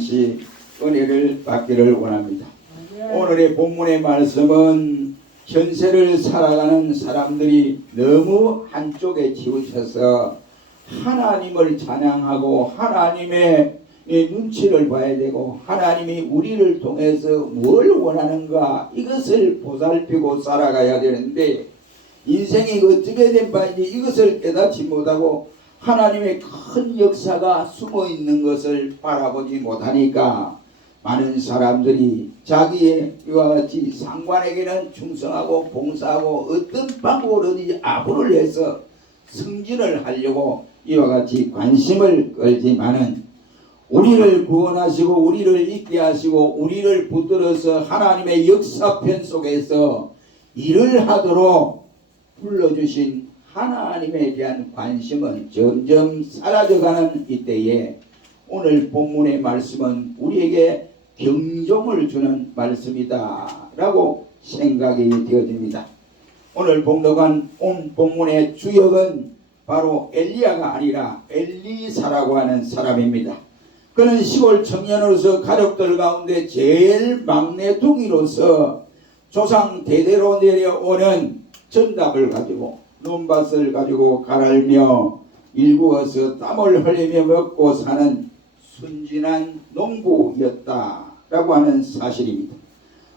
잠시 은혜를 받기를 원합니다. 오늘의 본문의 말씀은 현세를 살아가는 사람들이 너무 한쪽에 치우쳐서 하나님을 찬양하고 하나님의 눈치를 봐야 되고 하나님이 우리를 통해서 뭘 원하는가 이것을 보살피고 살아가야 되는데 인생이 어떻게 된 바인지 이것을 깨닫지 못하고 하나님의 큰 역사가 숨어 있는 것을 바라보지 못하니까 많은 사람들이 자기의 이와 같이 상관에게는 충성하고 봉사하고 어떤 방법으로든지 아부를 해서 승진을 하려고 이와 같이 관심을 끌지만은 우리를 구원하시고 우리를 있게 하시고 우리를 붙들어서 하나님의 역사편 속에서 일을 하도록 불러주신 하나님에 대한 관심은 점점 사라져가는 이때에 오늘 본문의 말씀은 우리에게 경종을 주는 말씀이다 라고 생각이 되어집니다. 오늘 봉독한 온 본문의 주역은 바로 엘리야가 아니라 엘리사라고 하는 사람입니다. 그는 시골 청년으로서 가족들 가운데 제일 막내둥이로서 조상 대대로 내려오는 전답을 가지고 논밭을 가지고 갈알며 일구어서 땀을 흘리며 먹고 사는 순진한 농부였다라고 하는 사실입니다.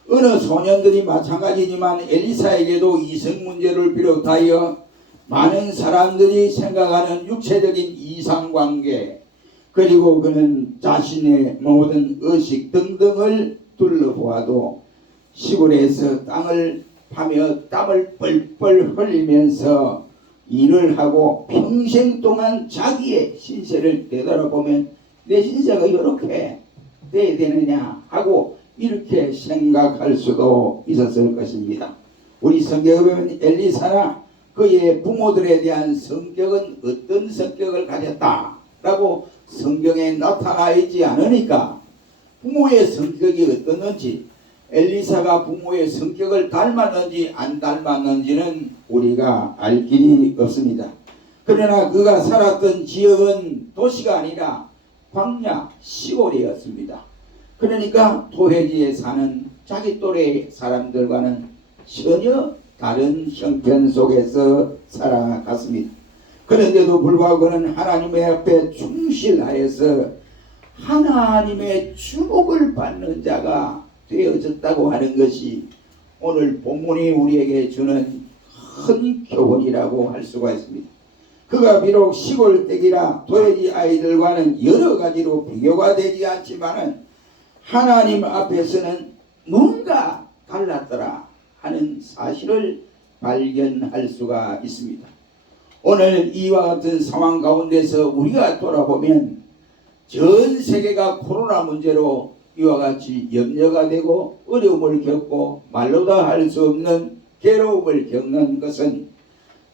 어느 소년들이 마찬가지지만 엘리사에게도 이성 문제를 비롯하여 많은 사람들이 생각하는 육체적인 이상관계 그리고 그는 자신의 모든 의식 등등을 둘러보아도 시골에서 땅을 파며 땀을 뻘뻘 흘리면서 일을 하고 평생 동안 자기의 신세를 되돌아보면 내 신세가 이렇게 돼야 되느냐 하고 이렇게 생각할 수도 있었을 것입니다. 우리 성경에 보면 엘리사나 그의 부모들에 대한 성격은 어떤 성격을 가졌다라고 성경에 나타나 있지 않으니까 부모의 성격이 어떻는지 엘리사가 부모의 성격을 닮았는지 안 닮았는지는 우리가 알 길이 없습니다. 그러나 그가 살았던 지역은 도시가 아니라 광야 시골이었습니다. 그러니까 도회지에 사는 자기 또래의 사람들과는 전혀 다른 형편 속에서 살아갔습니다. 그런데도 불구하고 그는 하나님의 앞에 충실하여서 하나님의 주목을 받는 자가 되어졌다고 하는 것이 오늘 본문이 우리에게 주는 큰 교훈이라고 할 수가 있습니다. 그가 비록 시골댁이라 도회지 아이들과는 여러 가지로 비교가 되지 않지만은 하나님 앞에서는 뭔가 달랐더라 하는 사실을 발견할 수가 있습니다. 오늘 이와 같은 상황 가운데서 우리가 돌아보면 전 세계가 코로나 문제로 이와 같이 염려가 되고 어려움을 겪고 말로 다 할 수 없는 괴로움을 겪는 것은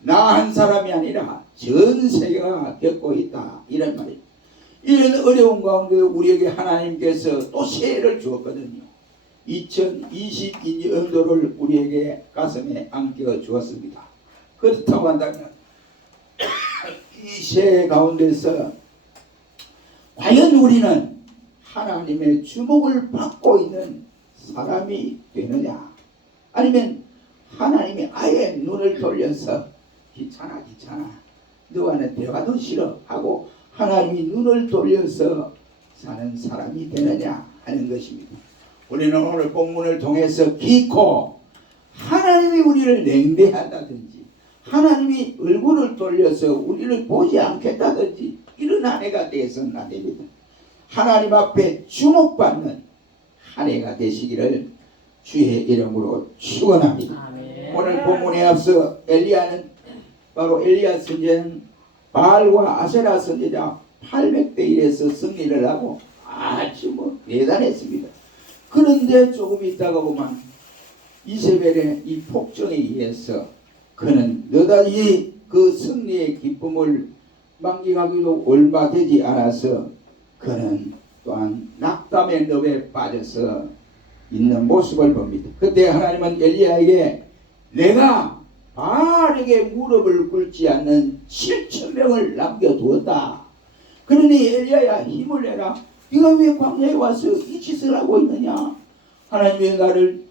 나 한 사람이 아니라 전 세계가 겪고 있다 이런 말이에요. 이런 어려운 가운데 우리에게 하나님께서 또 새해를 주었거든요. 2022년도를 우리에게 가슴에 안겨 주었습니다. 그렇다고 한다면 이 새해 가운데서 과연 우리는 하나님의 주목을 받고 있는 사람이 되느냐 아니면 하나님이 아예 눈을 돌려서 귀찮아 너와는 대화도 싫어 하고 하나님이 눈을 돌려서 사는 사람이 되느냐 하는 것입니다. 우리는 오늘 본문을 통해서 기코 하나님이 우리를 냉대한다든지 하나님이 얼굴을 돌려서 우리를 보지 않겠다든지 이런 한 해가 되어서는 안 됩니다. 하나님 앞에 주목받는 한 해가 되시기를 주의 이름으로 축원합니다. 아멘. 오늘 본문에 앞서 엘리야는 바로 엘리야 선지자는 바알과 아세라 선지자 800대 1에서 승리를 하고 아주 대단했습니다. 그런데 조금 있다가 보면 이세벨의 이 폭정에 의해서 그는 너다지 그 승리의 기쁨을 만끽하기도 얼마 되지 않아서 그는 또한 낙담의 늪에 빠져서 있는 모습을 봅니다. 그때 하나님은 엘리야에게 내가 바알에게 무릎을 꿇지 않는 7,000명을 남겨두었다. 그러니 엘리야야 힘을 내라. 네가 왜 광야에 와서 이 짓을 하고 있느냐? 하나님의 나를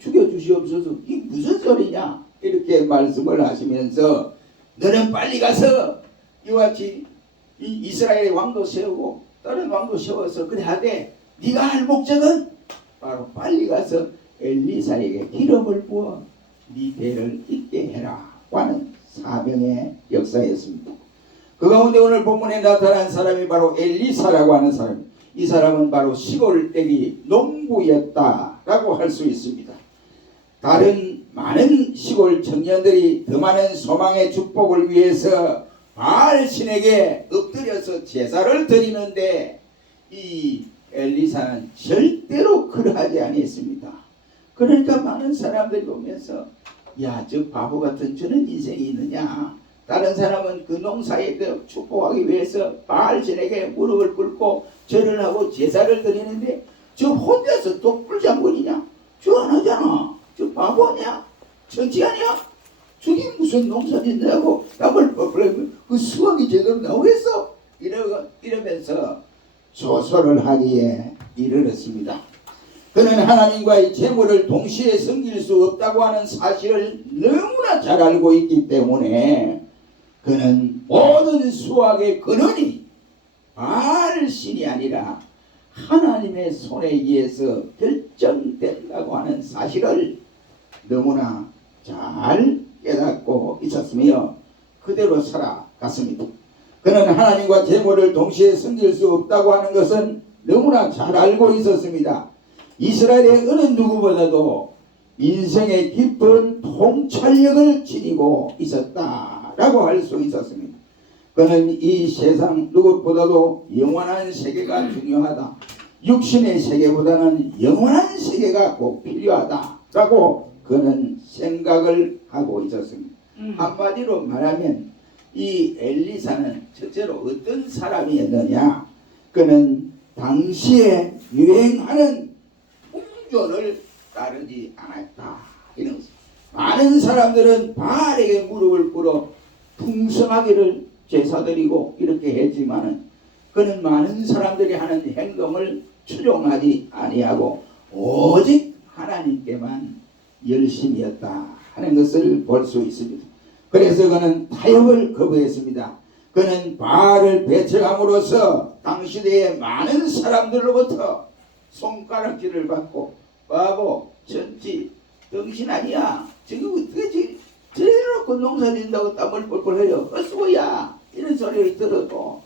죽여주시옵소서. 이 무슨 소리냐? 이렇게 말씀을 하시면서 너는 빨리 가서 이와 같이 이스라엘의 왕도 세우고 다른 왕도 세워서 그래 하되 네가 할 목적은 바로 빨리 가서 엘리사에게 기름을 부어 네 배를 잇게 해라 하는 사명의 역사였습니다. 그 가운데 오늘 본문에 나타난 사람이 바로 엘리사라고 하는 사람. 이 사람은 바로 시골댁이 농부였다라고 할 수 있습니다. 다른 많은 시골 청년들이 더 많은 소망의 축복을 위해서 바알 신에게 엎드려서 제사를 드리는데 이 엘리사는 절대로 그러하지 아니했습니다. 그러니까 많은 사람들이 보면서 야, 저 바보 같은 저런 인생이 있느냐. 다른 사람은 그 농사에 축복하기 위해서 바알 신에게 무릎을 꿇고 절을 하고 제사를 드리는데 저 혼자서 독불장군이냐? 저 안 하잖아. 저 바보 아니야? 천치 아니야? 저게 무슨 농사 짓냐고 남을 그 수확이 제대로 나오겠어? 이러면서 조소를 하기에 이르렀습니다. 그는 하나님과의 재물을 동시에 섬길 수 없다고 하는 사실을 너무나 잘 알고 있기 때문에 그는 모든 수확의 근원이 바알 신이 아니라 하나님의 손에 의해서 결정된다고 하는 사실을 너무나 잘 깨닫고 있었으며 그대로 살아갔습니다. 그는 하나님과 재물을 동시에 섬길 수 없다고 하는 것은 너무나 잘 알고 있었습니다. 이스라엘의 어느 누구보다도 인생의 깊은 통찰력을 지니고 있었다라고 할 수 있었습니다. 그는 이 세상 누구보다도 영원한 세계가 중요하다. 육신의 세계보다는 영원한 세계가 꼭 필요하다라고 그는 생각을 하고 있었습니다. 한마디로 말하면 이 엘리사는 첫째로 어떤 사람이었느냐? 그는 당시에 유행하는 풍조를 따르지 않았다. 이런 것입니다. 많은 사람들은 바알에게 무릎을 꿇어 풍성하기를 제사드리고 이렇게 했지만은 그는 많은 사람들이 하는 행동을 추종하지 아니하고 오직 하나님께만 열심이었다 하는 것을 볼 수 있습니다. 그래서 그는 타협을 거부했습니다. 그는 바알을 배척함으로써 당시대의 많은 사람들로부터 손가락질을 받고 바보, 천지, 정신 아니야. 지금 어떻게 저래놓고 농사 짓는다고 땀을 뻘뻘 흘려. 헛수고야. 이런 소리를 들었고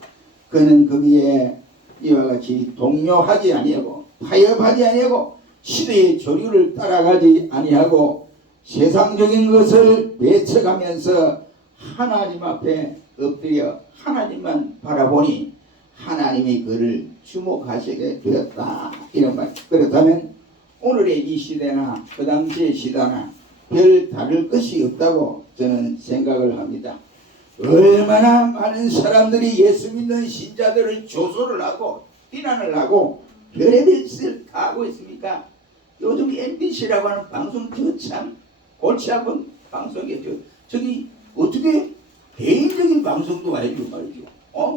그는 거기에 이와 같이 동요하지 아니하고 타협하지 아니하고 시대의 조류를 따라가지 아니하고 세상적인 것을 배척하면서 하나님 앞에 엎드려 하나님만 바라보니 하나님이 그를 주목하시게 되었다. 이런 말. 그렇다면 오늘의 이 시대나 그 당시의 시대나 별 다를 것이 없다고 저는 생각을 합니다. 얼마나 많은 사람들이 예수 믿는 신자들을 조소를 하고 비난을 하고 별의별 짓을 다 하고 있습니까? 요즘 MBC라고 하는 방송 저 참 골치 아픈 방송이죠. 저기 어떻게 개인적인 방송도 와야죠 말이죠.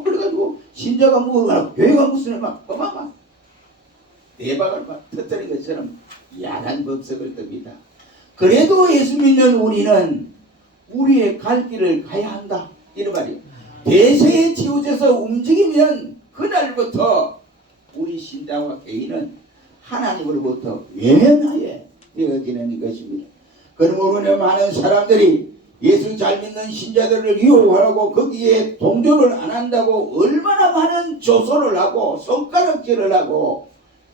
그래가지고 신자가 뭐 교회가 무슨 막 어마마 대박을 막 터뜨린 것처럼 야한 법석을 뜹니다. 그래도 예수 믿는 우리는 우리의 갈 길을 가야 한다. 이런 말이에요. 대세에 치우쳐서 움직이면 그날부터 우리 신자와 개인은 하나님으로부터 외면하여 되어지는 것입니다. 그러므로 많은 사람들이 예수 잘 믿는 신자들을 유혹하고 거기에 동조를 안 한다고 얼마나 많은 조소를 하고 손가락질을 하고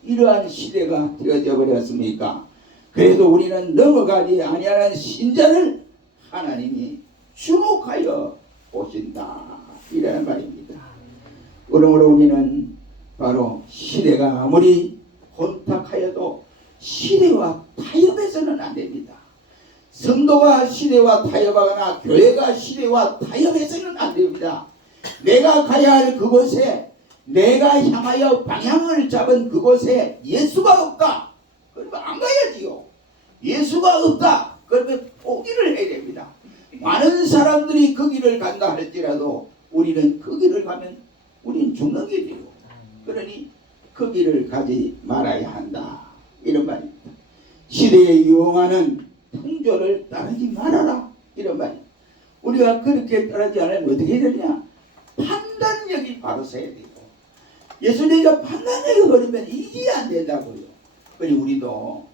이러한 시대가 되어져 버렸습니까? 그래도 우리는 넘어가지 아니하는 신자를 하나님이 주목하여 보신다. 이라는 말입니다. 그러므로 우리는 바로 시대가 아무리 혼탁하여도 시대와 타협해서는 안 됩니다. 성도가 시대와 타협하거나 교회가 시대와 타협해서는 안 됩니다. 내가 가야 할 그곳에 내가 향하여 방향을 잡은 그곳에 예수가 없다. 그러면 안 가야지요. 예수가 없다. 그러면 포기를 해야 됩니다. 많은 사람들이 그 길을 간다 할지라도 우리는 그 길을 가면 우리는 죽는 길이에요. 그러니 그 길을 가지 말아야 한다. 이런 말입니다. 시대에 유행하는 풍조를 따르지 말아라. 이런 말입니다. 우리가 그렇게 따르지 않으면 어떻게 되냐? 판단력이 바로 서야 되고, 예수님과 판단력이 버리면 이게 안 된다고요. 그리고 우리도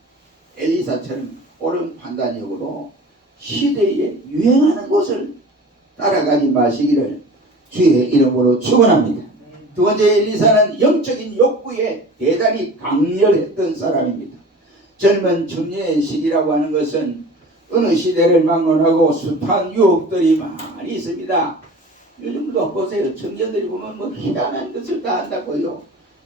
엘리사처럼 옳은 판단력으로 시대에 유행하는 것을 따라가지 마시기를 주의 이름으로 축원합니다. 두 번째, 엘리사는 영적인 욕구에 대단히 강렬했던 사람입니다. 젊은 청년의 시기라고 하는 것은 어느 시대를 막론하고 숱한 유혹들이 많이 있습니다. 요즘도 보세요. 청년들이 보면 뭐 희한한 것을 다 한다고요.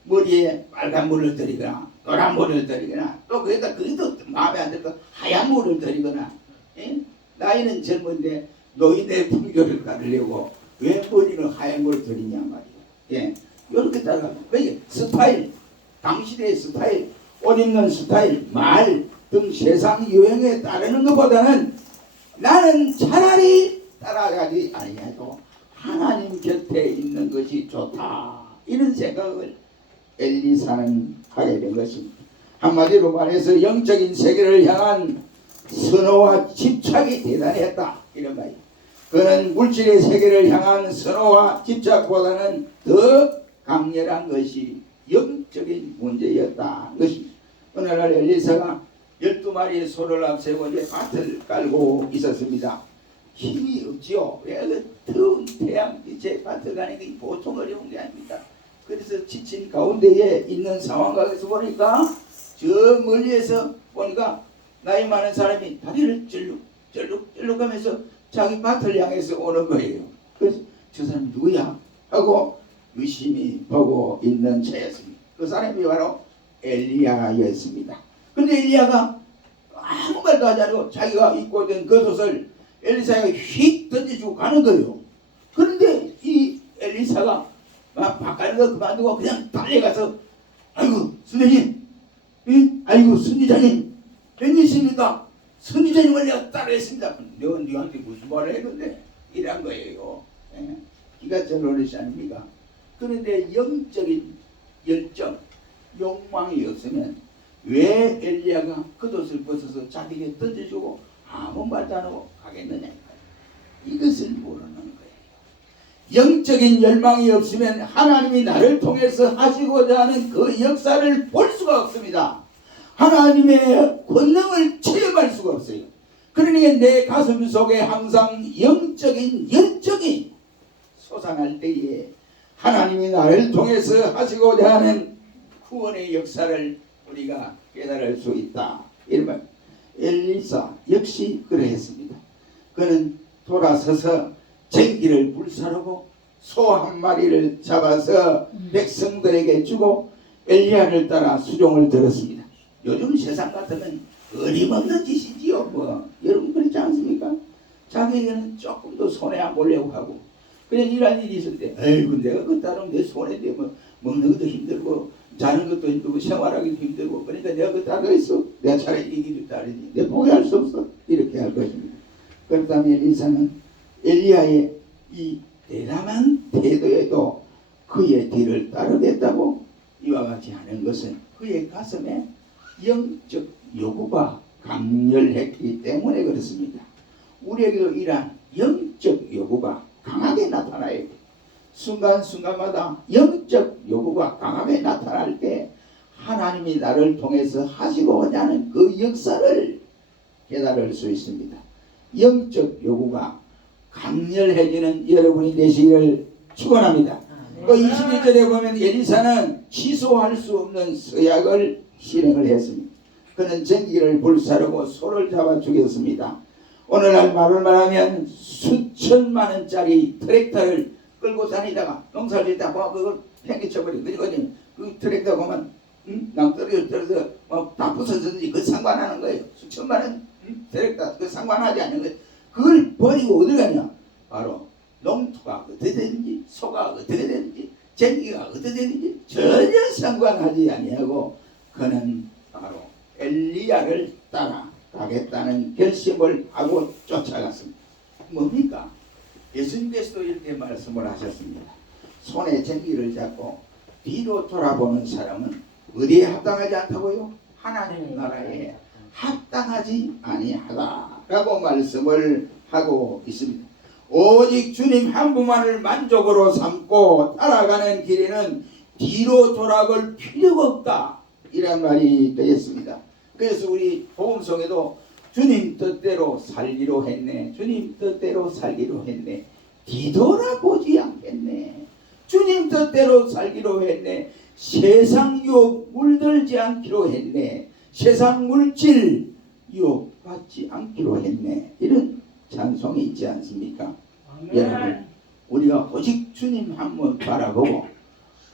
머리에 빨간 물을 들이거나 노란 물을 들이거나 또 거기다 그것도 마음에 안 들고 하얀 물을 들이거나, 예? 나이는 젊은데 노인의 풍조를 따르려고 왜 머리는 하얀 물을 들이냐 말이에요. 예, 이렇게 따라가. 왜 스타일, 당시대의 스타일, 옷 입는 스타일, 말 등 세상 유행에 따르는 것보다는 나는 차라리 따라가지 아니하고 하나님 곁에 있는 것이 좋다. 이런 생각을 엘리사는 하게 된 것입니다. 한마디로 말해서 영적인 세계를 향한 선호와 집착이 대단했다. 이런 말이에요. 그는 물질의 세계를 향한 선호와 집착보다는 더 강렬한 것이 영적인 문제였다. 것입니다. 어느 날 엘리사가 12마리의 소를 앞세우고 이제 밭을 깔고 있었습니다. 힘이 없지요. 왜 그 더운 태양빛에 밭을 가는 게 보통 어려운 게 아닙니다. 그래서 지친 가운데에 있는 상황에서 보니까 저 멀리에서 보니까 나이 많은 사람이 다리를 쩔룩 하면서 자기 밭을 향해서 오는 거예요. 그래서 저 사람이 누구야? 하고 유심히 보고 있는 차였습니다. 그 사람이 바로 엘리야였습니다. 근데 엘리야가 아무 말도 하지 않고 자기가 입고 있던 겉옷을 엘리사가 휙 던져주고 가는 거예요. 그런데 이 엘리사가 막 가는 거 그만두고 그냥 달려가서 아이고 선생님, 아이고 선지자님, 웬일이십니까? 선지자님을 내가 따라했습니다. 내가 너한테 무슨 말을 했는데 이런 거예요. 기가 저러시 아닙니까? 그런데 영적인 열정, 욕망이 없으면 왜 엘리야가 겉옷을 벗어서 자기에게 던져주고 아무 말도 안 하고 가겠느냐? 이것을 모르는 거예요. 영적인 열망이 없으면 하나님이 나를 통해서 하시고자 하는 그 역사를 볼 수가 없습니다. 하나님의 권능을 체험할 수가 없어요. 그러니까 내 가슴 속에 항상 영적인 열정이 솟아날 때에 하나님이 나를 통해서 하시고자 하는 구원의 역사를 우리가 깨달을 수 있다. 이러면 엘리사 역시 그러했습니다. 그는 돌아서서 쟁기를 불사르고 소 한 마리를 잡아서 백성들에게 주고 엘리야를 따라 수종을 들었습니다. 요즘 세상 같으면 어림없는 짓이지요. 뭐 여러분 그렇지 않습니까? 자기에게는 조금 더 손해 안 보려고 하고 그냥 이런 일이 있을 때 에이구 내가 그 따르면 내 손해인데 뭐 먹는 것도 힘들고 자는 것도 힘들고 생활하기도 힘들고 그러니까 내가 그 따르겠어. 내가 차라리 이 길을 따르지. 내가 포기할 수 없어. 이렇게 할 것입니다. 그렇다면 엘리사는 엘리야의 이 대담한 태도에도 그의 뒤를 따르겠다고 이와 같이 하는 것은 그의 가슴에 영적 요구가 강렬했기 때문에 그렇습니다. 우리에게도 이러한 영적 요구가 강하게 나타나야 돼. 순간순간마다 영적 요구가 강하게 나타날 때 하나님이 나를 통해서 하시고자 하는 그 역사를 깨달을 수 있습니다. 영적 요구가 강렬해지는 여러분이 되시기를 축원합니다. 그 21절에 보면 엘리사는 취소할 수 없는 서약을 실행을 했습니다. 그는 쟁기를 불사르고 소를 잡아 죽였습니다. 오늘날 말을 말하면 수천만 원짜리 트랙터를 끌고 다니다가 농사를 짓다 보면 그걸 팽개쳐버리고 그러거든요. 그 트랙터 보면 남 떨어져 다 부서졌는지 그 상관하는 거예요. 수천만 원 트랙터 그 상관하지 않는 거예요. 그걸 버리고 어디 가냐? 바로 농토가 어떻게 되는지 소가 어떻게 되는지 쟁기가 어떻게 되는지 전혀 상관하지 아니하고 그는 바로 엘리야를 따라가겠다는 결심을 하고 쫓아갔습니다. 뭡니까? 예수님께서도 이렇게 말씀을 하셨습니다. 손에 쟁기를 잡고 뒤로 돌아보는 사람은 어디에 합당하지 않다고요? 하나님 나라에 합당하지 아니하다라고 말씀을 하고 있습니다. 오직 주님 한 분만을 만족으로 삼고 따라가는 길에는 뒤로 돌아볼 필요가 없다, 이란 말이 되겠습니다. 그래서 우리 복음성에도 주님 뜻대로 살기로 했네, 주님 뜻대로 살기로 했네, 뒤돌아보지 않겠네, 주님 뜻대로 살기로 했네, 세상 유혹 물들지 않기로 했네, 세상 물질 유혹 받지 않기로 했네, 이런 찬송이 있지 않습니까? 여러분, 우리가 오직 주님 한 번 바라보고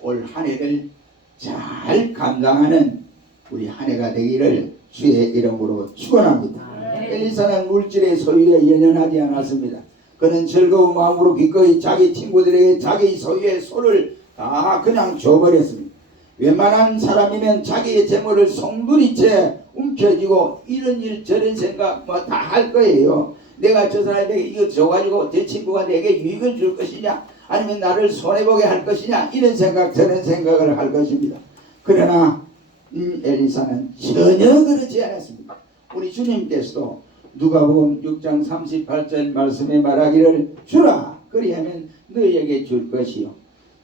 올 한 해를 잘 감당하는 우리 한 해가 되기를 주의 이름으로 축원합니다. 엘리사는 물질의 소유에 연연하지 않았습니다. 그는 즐거운 마음으로 기꺼이 자기 친구들에게 자기 소유의 소를 다 그냥 줘버렸습니다. 웬만한 사람이면 자기의 재물을 송두리째 움켜쥐고 이런 일 저런 생각 뭐 다 할 거예요. 내가 저 사람에게 이거 줘가지고 제 친구가 내게 유익을 줄 것이냐, 아니면 나를 손해보게 할 것이냐, 이런 생각 저런 생각을 할 것입니다. 그러나 엘리사는 전혀 그러지 않았습니다. 우리 주님께서도 누가복음 6장 38절 말씀에 말하기를 주라 그리하면 너희에게 줄 것이요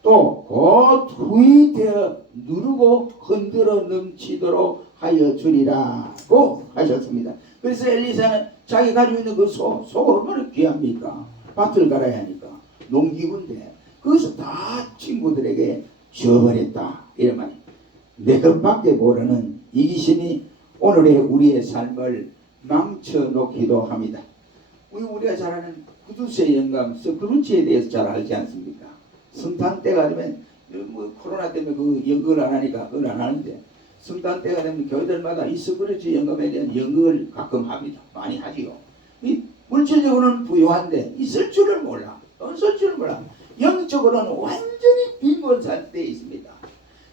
또 곧 후이 되어 누르고 흔들어 넘치도록 하여 주리라고 하셨습니다. 그래서 엘리사는 자기 가지고 있는 그 소가 얼마나 귀합니까? 밭을 갈아야 하니까 농기구인데 그것을 다 친구들에게 줘버렸다, 이런 말이에요. 내 것밖에 모르는 이기심이 오늘의 우리의 삶을 망쳐놓기도 합니다. 우리가 잘 아는 구두쇠 영감 서크루치에 대해서 잘 알지 않습니까? 성탄 때가 되면 뭐 코로나 때문에 그 연극을 안 하니까 그걸 안 하는데, 성탄 때가 되면 교회들마다 이 서크루치 영감에 대한 연극을 가끔 합니다. 많이 하지요. 이 물질적으로는 부유한데 있을 줄을 몰라, 돈 쓸 줄을 몰라. 영적으로는 완전히 빈곤 상태에 있습니다.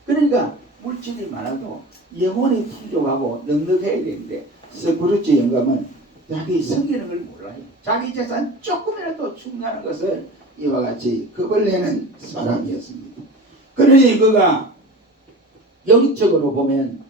그러니까 물질이 많아도 영혼이 풍족하고 넉넉해야 되는데 서크루치 영감은 자기 섬기는 걸 몰라요. 자기 재산 조금이라도 충분하는 것을 이와 같이 겁을 내는 사람이었습니다. 그러니 그가 영적으로 보면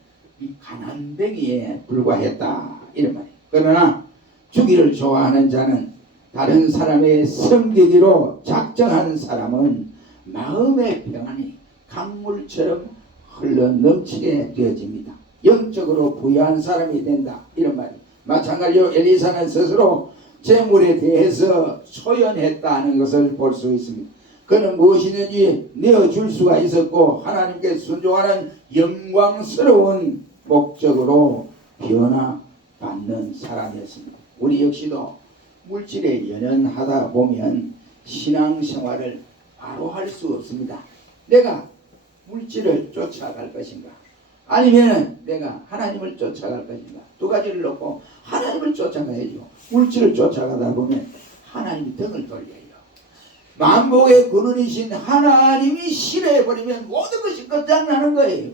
이 가난뱅이에 불과했다, 이런 말이에요. 그러나 주기를 좋아하는 자는, 다른 사람의 섬기기로 작정하는 사람은 마음의 평안이 강물처럼 흘러 넘치게 되어집니다. 영적으로 부유한 사람이 된다, 이런 말이에요. 마찬가지로 엘리사는 스스로 재물에 대해서 소연했다는 것을 볼 수 있습니다. 그는 무엇이든지 내어줄 수가 있었고 하나님께 순종하는 영광스러운 목적으로 변화받는 사람이었습니다. 우리 역시도 물질에 연연하다 보면 신앙생활을 바로 할 수 없습니다. 내가 물질을 쫓아갈 것인가, 아니면 내가 하나님을 쫓아갈 것인가, 두 가지를 놓고 하나님을 쫓아가야죠. 물질을 쫓아가다 보면 하나님이 등을 돌려요. 만복의 근원이신 하나님이 싫어해버리면 모든 것이 끝장나는 거예요.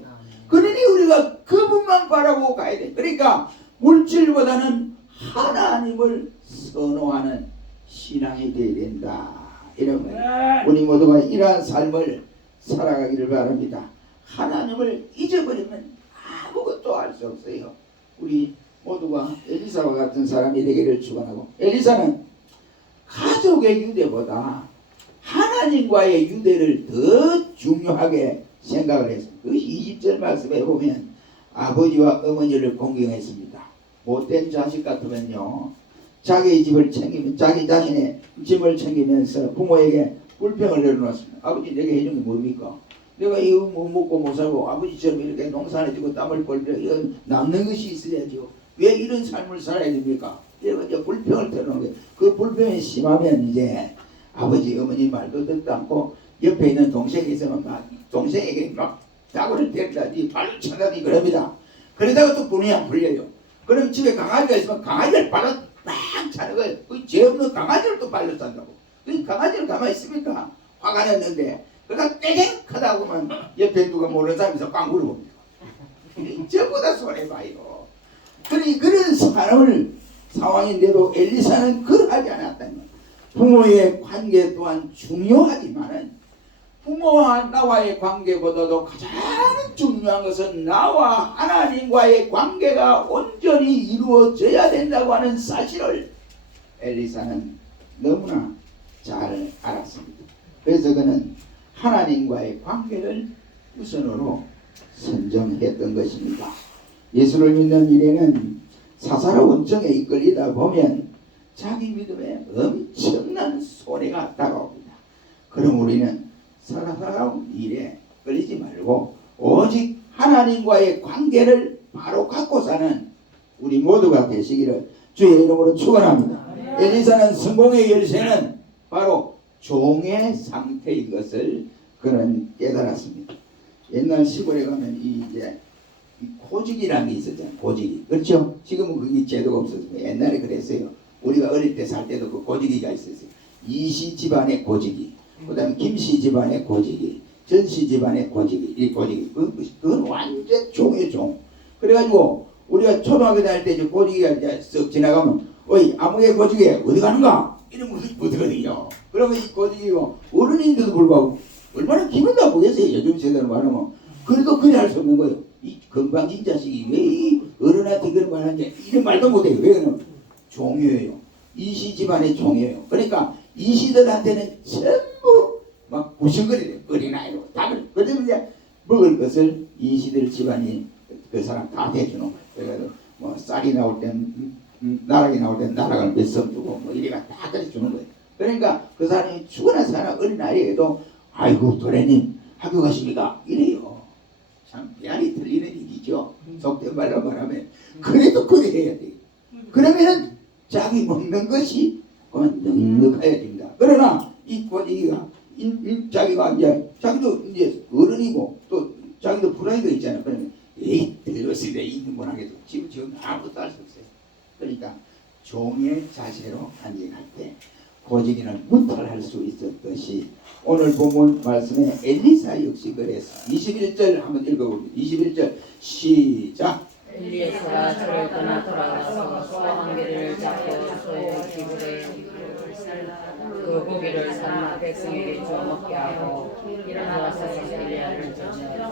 그러니 우리가 그분만 바라보고 가야 돼. 그러니까 물질보다는 하나님을 선호하는 신앙이 되어야 된다, 이런 거예요. 우리 모두가 이러한 삶을 살아가기를 바랍니다. 하나님을 잊어버리면 아무것도 할 수 없어요. 우리 모두가 엘리사와 같은 사람이 되기를 축원하고, 엘리사는 가족의 유대보다 하나님과의 유대를 더 중요하게 생각을 했습니다. 그 20절 말씀에 보면 아버지와 어머니를 공경했습니다. 못된 자식 같으면요, 자기 집을 챙기면, 자기 자신의 집을 챙기면서 부모에게 불평을 내려놓습니다. 아버지 내게 해준 게 뭡니까? 내가 이거 못 먹고 못 살고 아버지처럼 이렇게 농사를 지고 땀을 벌려 이건 남는 것이 있어야죠. 왜 이런 삶을 살아야 됩니까? 이러고 이제 불평을 터놓는 거예요. 그 불평이 심하면 이제 아버지 어머니 말도 듣지 않고 옆에 있는 동생이 있으면 막 동생에게 막 다구를 때리다니 발로 차다니 그럽니다. 그러다가 또 분이 안 풀려요. 그럼 집에 강아지가 있으면 강아지를 발로 막 차는 거예요. 그 죄 없는 강아지를 또 발로 찬다고. 그 강아지를 가만히 있습니까? 화가 났는데 그러다 떼갱 하다 보면 옆에 누가 모르는 사람에서 꽝 물어봅니다. 전부 다 손해봐요. 그런 상황인데도 엘리사는 그러하지 않았다는 거예요. 부모의 관계 또한 중요하지만은 부모와 나와의 관계보다도 가장 중요한 것은 나와 하나님과의 관계가 온전히 이루어져야 된다고 하는 사실을 엘리사는 너무나 잘 알았습니다. 그래서 그는 하나님과의 관계를 우선으로 선정했던 것입니다. 예수를 믿는 일에는 사사라 원정에 이끌리다 보면 자기 믿음에 엄청난 손해가 다가옵니다. 그럼 우리는 살아가는 일에 끌리지 말고 오직 하나님과의 관계를 바로 갖고 사는 우리 모두가 되시기를 주의 이름으로 축원합니다. 엘리사는 성공의 열쇠는 바로 종의 상태인 것을 그는 깨달았습니다. 옛날 시골에 가면 이제 고직이라는 게 있었잖아요. 고직이. 그렇죠? 지금은 그게 제도가 없었습니다. 옛날에 그랬어요. 우리가 어릴 때 살 때도 그 고직이가 있었어요. 이씨 집안의 고직이, 그 다음에 김씨 집안의 고직이, 전씨 집안의 고직이, 이 고직이. 그건 완전 종의 종. 그래가지고 우리가 초등학교 다닐 때 이제 고직이가 이제 쓱 지나가면, 어이, 아무개 고직에 어디 가는가? 이러면 어디거든요. 그러면 이 고직이고 어른인데도 불구하고 얼마나 기분 나쁘겠어요. 요즘 세대로 말하면. 그래도 그래 할 수 없는 거예요. 이 건방진 자식이 왜 이 어른한테 그런 말 하는지 이런 말도 못해요. 왜 그러면 종이에요. 이씨 집안의 종이에요. 그러니까 이씨들한테는 전부 막 구실거리래요. 어린아이로 답을. 그러면 이제 먹을 것을 이씨들 집안이 그 사람 다 대주는 거예요. 그래서 뭐 쌀이 나올 땐 나락이 나올 땐 나락을 몇 성 주고 뭐 이래가 다 그래주는 거예요. 그러니까 그 사람이 죽어나 사나 어린아이에도 아이고 도련님 학교 가십니까? 이래요. 참 미안이 들리는 일이죠. 속된 말로 말하면 그래도 그래 해야 돼요. 그러면 자기 먹는 것이 넉넉해야 됩니다. 그러나 이 꼬지기가 자기가 이제 자기도 이제 어른이고 또 자기도 프라이드 있잖아요. 그러면 에이 들었으래 있는 분에게도 지금 아무것도 할 수 없어요. 그러니까 종의 자세로 간직할 때 고지기는 무탈할 수 있었듯이 오늘 본문 말씀에 엘리사 역시 그랬어. 21절 한번 읽어봅니다. 21절 시작. 엘리사가 저를 떠나 돌아와서 소 한 개를 잡고 소의 기부에 그 고기를 삶아 백성에게 주어 먹게 하고 일어나서 엘리야를 쫓으며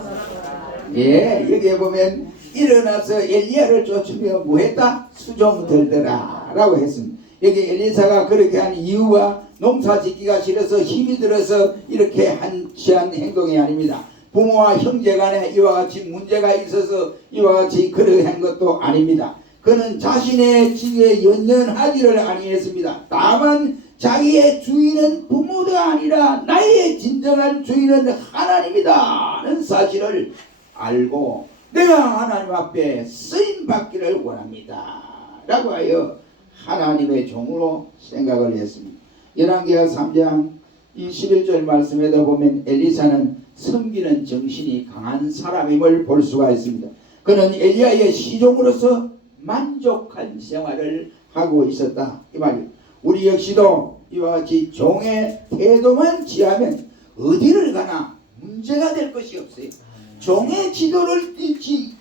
여기에 보면 일어나서 엘리야를 쫓으며 뭐했다? 수종 들더라 라고 했습니다. 여기 엘리사가 그렇게 한 이유가 농사 짓기가 싫어서 힘이 들어서 이렇게 취한 행동이 아닙니다. 부모와 형제 간에 이와 같이 문제가 있어서 이와 같이 그러한 것도 아닙니다. 그는 자신의 지위에 연연하지를 아니했습니다. 다만 자기의 주인은 부모가 아니라 나의 진정한 주인은 하나님이다 하는 사실을 알고 내가 하나님 앞에 쓰임받기를 원합니다 라고 하여 하나님의 종으로 생각을 했습니다. 열왕기하 3장 11절 말씀에도 보면 엘리사는 섬기는 정신이 강한 사람임을 볼 수가 있습니다. 그는 엘리야의 시종으로서 만족한 생활을 하고 있었다 이 말이에요. 우리 역시도 이와 같이 종의 태도만 취하면 어디를 가나 문제가 될 것이 없어요. 종의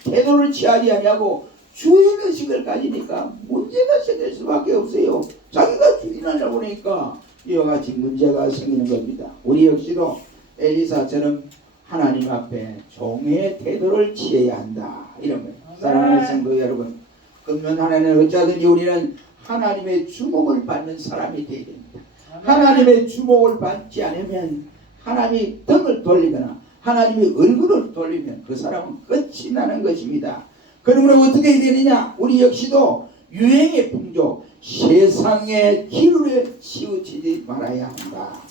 태도를 취하지 않냐고 주인의식을 가지니까 문제가 생길 수밖에 없어요. 자기가 주인하려고 하니까 이와 같이 문제가 생기는 겁니다. 우리 역시도 엘리사처럼 하나님 앞에 종의 태도를 취해야 한다 이런 거예요. 사랑하는 성도 여러분, 그러면 하나님은 어쩌든지 우리는 하나님의 주목을 받는 사람이 되어야 됩니다. 하나님의 주목을 받지 않으면 하나님이 등을 돌리거나 하나님이 얼굴을 돌리면 그 사람은 끝이 나는 것입니다. 그러므로 어떻게 해야 되느냐? 우리 역시도 유행의 풍조, 세상의 기류에 치우치지 말아야 한다.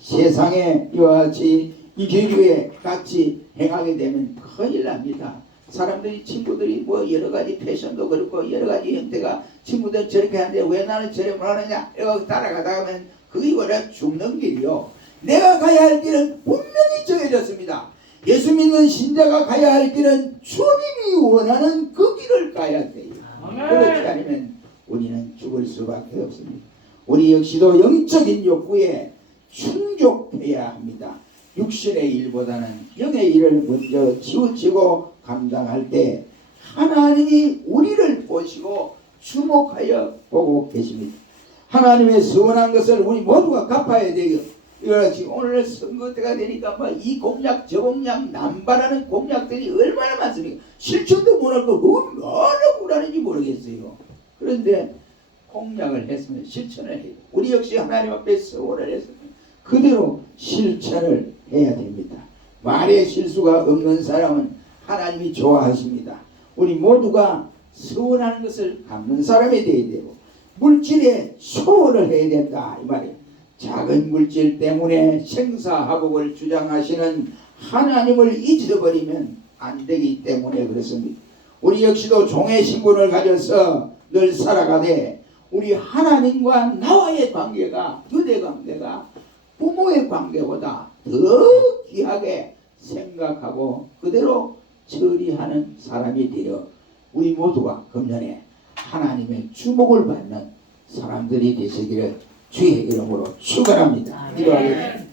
세상에 이와 같이 이 기류에 같이 행하게 되면 큰일 납니다. 사람들이 친구들이 뭐 여러 가지 패션도 그렇고 여러 가지 형태가 친구들 저렇게 하는데 왜 나는 저렇게 하느냐 이거 따라가다 보면 그게 원래 죽는 길이요. 내가 가야 할 길은 분명히 정해졌습니다. 예수 믿는 신자가 가야 할 길은 주님이 원하는 그 길을 가야 돼요. 그렇지 않으면 우리는 죽을 수밖에 없습니다. 우리 역시도 영적인 욕구에 충족해야 합니다. 육신의 일보다는 영의 일을 먼저 치우치고 감당할 때 하나님이 우리를 보시고 주목하여 보고 계십니다. 하나님의 서원한 것을 우리 모두가 갚아야 돼요. 이거 지금 오늘 선거 때가 되니까 뭐 이 공약 저 공약 남발하는 공약들이 얼마나 많습니까? 실천도 못하고 뭐를 하는지 모르겠어요. 그런데 공약을 했으면 실천을 해요. 우리 역시 하나님 앞에 서원을 했으면 그대로 실천을 해야 됩니다. 말에 실수가 없는 사람은 하나님이 좋아하십니다. 우리 모두가 서원하는 것을 갚는 사람이 되어야 되고 물질에 소원을 해야 된다 이 말이에요. 작은 물질 때문에 생사화복을 주장하시는 하나님을 잊어버리면 안 되기 때문에 그렇습니다. 우리 역시도 종의 신분을 가져서 늘 살아가되 우리 하나님과 나와의 관계가 유대 관계가 부모의 관계보다 더 귀하게 생각하고 그대로 처리하는 사람이 되어 우리 모두가 금년에 하나님의 주목을 받는 사람들이 되시기를 주의 이름으로 축원합니다. 기도하겠습니다.